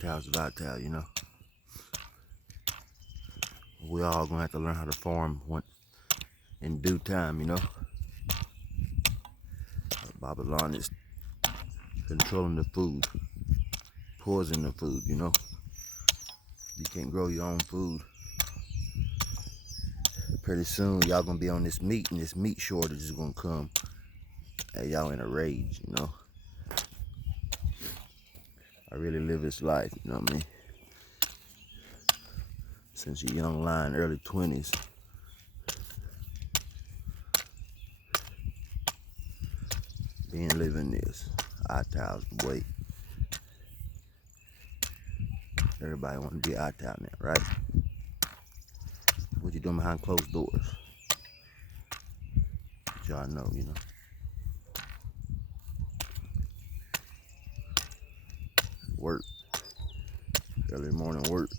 Vital's vital, you know. We all gonna have to learn how to farm in due time, you know. Babylon is controlling the food, poisoning the food, you know. You can't grow your own food. Pretty soon, y'all gonna be on this meat, and this meat shortage is gonna come. Hey, y'all in a rage, you know. I really live this life, you know what I mean? Since a young lion, early 20s. Been living this. Vital's the way. Everybody wanna be Vital now, right? What you doing behind closed doors? Y'all know, you know. Work. Early morning work.